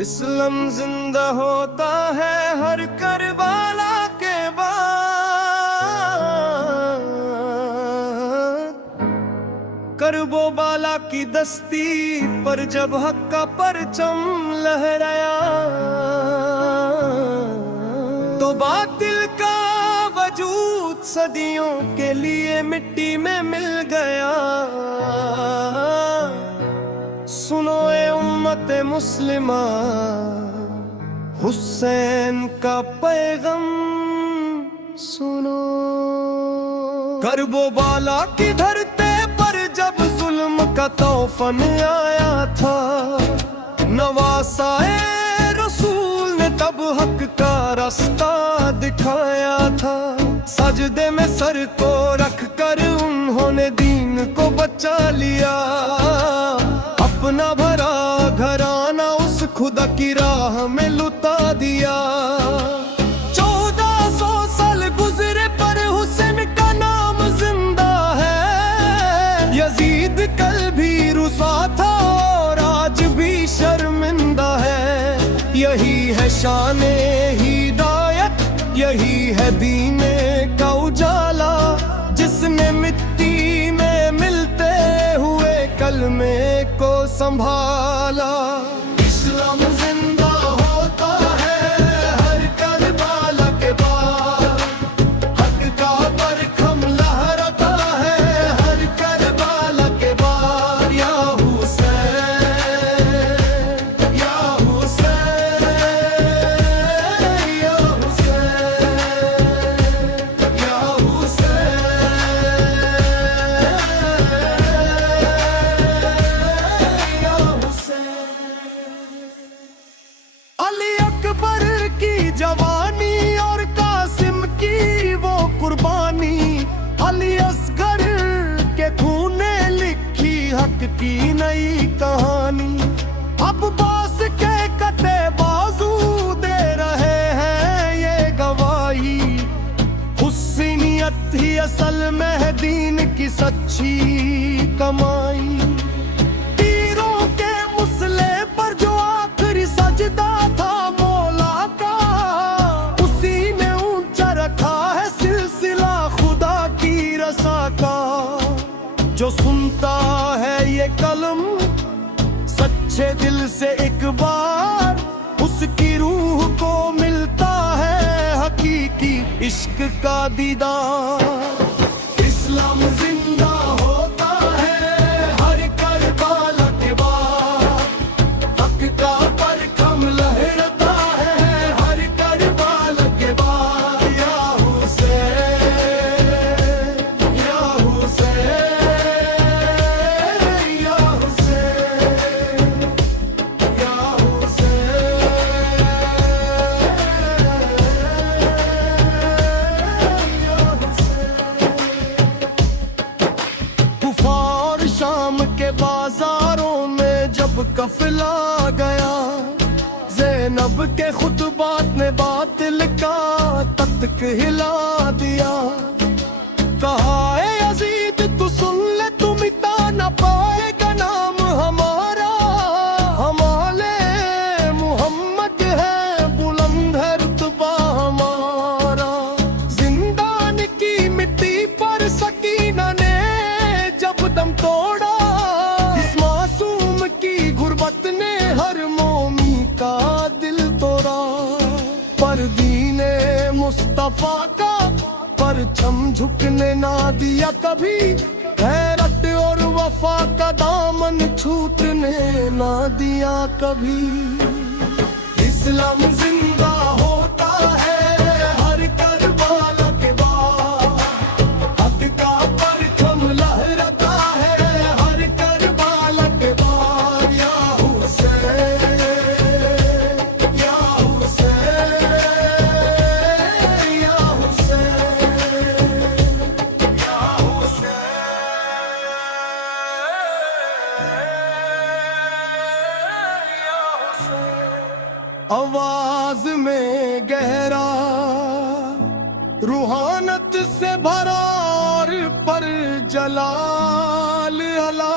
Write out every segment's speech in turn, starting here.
اسلام زندہ ہوتا ہے ہر کربلا کے بعد، کرب و بالا کی دستی پر جب حق کا پرچم لہرایا تو باطل کا وجود صدیوں کے لیے مٹی میں مل گیا۔ سنو اے امت مسلمہ، حسین کا پیغام سنو۔ کرب و بالا کی دھرتے پر جب ظلم کا طوفان آیا تھا، نواسائے رسول نے تب حق کا راستہ دکھایا تھا۔ سجدے میں سر کو رکھ کر انہوں نے دین کو بچا لیا، اپنا بھرا گھرانہ اس خدا کی راہ میں لٹا دیا۔ 1400 سال گزرے پر حسین کا نام زندہ ہے، یزید کل بھی رسوا تھا اور آج بھی شرمندہ ہے۔ یہی ہے شان ہدایت، یہی ہے دین کا اجالا، جس نے مٹی میں ملتے ہوئے کلمے کو سنبھالا۔ اسلام زندہ ہوتا ہے ہر کربلا کے بعد، حق کا پرچم لہراتا ہے ہر کربلا کے بعد۔ یا حسین، یا حسین، یا حسین، یا علی اکبر کی جوانی اور قاسم کی وہ قربانی، علی اصغر کے خون نے لکھی حق کی نئی کہانی۔ عباس کے کٹے بازو دے رہے ہیں یہ گواہی، حسینیت ہی اصل میں ہے دین کی سچی کمائی۔ تیروں کے مسلح پر جو آخری سجدہ تھا مولا کا، اسی نے اونچا رکھا ہے سلسلہ خدا کی رضا کا۔ جو سنتا ہے یہ کلم سچے دل سے ایک بار، اس کی روح کو ملتا ہے حقیقی عشق کا دیدار۔ اسلام زندہ ہوتا ہے ہر کربلا کے بعد، حق کا پرچم لہراتا ہے ہر کربلا کے بعد۔ یا حسین، یا حسین، یا حسین، یا کفار شام کے بازاروں میں جب قافلہ گیا، زینب کے خطبات نے باطل کا تخت ہلا دیا۔ کہا اے یزید تو سن لے، تو مٹا نہ پائے گا نام ہمارا، ہمارے محمد ہے بلند ہے رتبہ ہمارا۔ زندان کی مٹی پر سکینہ نے جب دم توڑا، اس معصوم کی غربت نے ہر مومی کا دل توڑا۔ پر دین مصطفیٰ کا پرچم جھکنے نہ دیا کبھی، غیرت اور وفا کا دامن چھوٹنے نہ دیا کبھی۔ اسلام زندہ ہوتا ہے ہر کربلا کے بعد، حق کا پرچم لہراتا ہے ہر کربلا کے بعد۔ یا حسین، یا حسین، یا حسین، یا حسین۔ آواز میں گہرا روحانت سے بھرا اور پر جلال علا،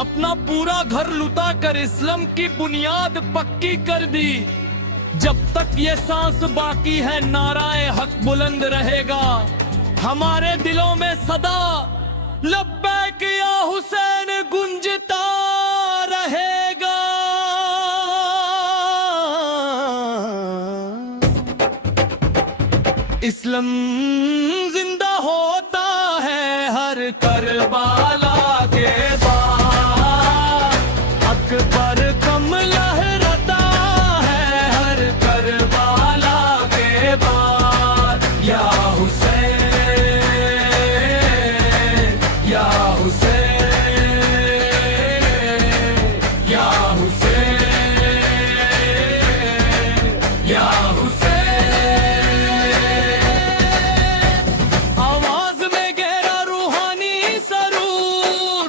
اپنا پورا گھر لٹا کر اسلام کی بنیاد پکی کر دی. جب تک یہ سانس باقی ہے نعرہ حق بلند رہے گا. ہمارے دلوں میں صدا لبیک یا حسین گونجتا رہے گا. اسلام زندہ ہوتا ہے ہر کربلا کے بعد. اکبر کم لہراتا ہے ہر کربلا کے بعد. یا حسین یا حسین یا حسین یا حسین. آواز میں گہرا روحانی سرور,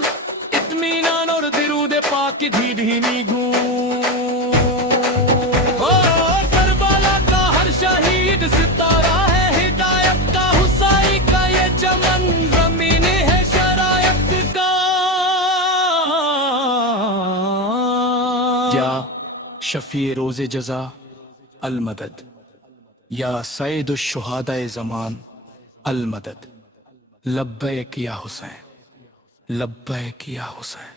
اطمینان اور درود پاک کی دھیمی گونج. کربلا کا ہر شہید ستارہ ہے ہدایت کا. حسائی کا یہ چمن زمین ہے شرائط کا. یا شفیع روز جزا المدد, یا سید الشہداء زمان المدد. لبیک یا حسین, لبیک یا حسین.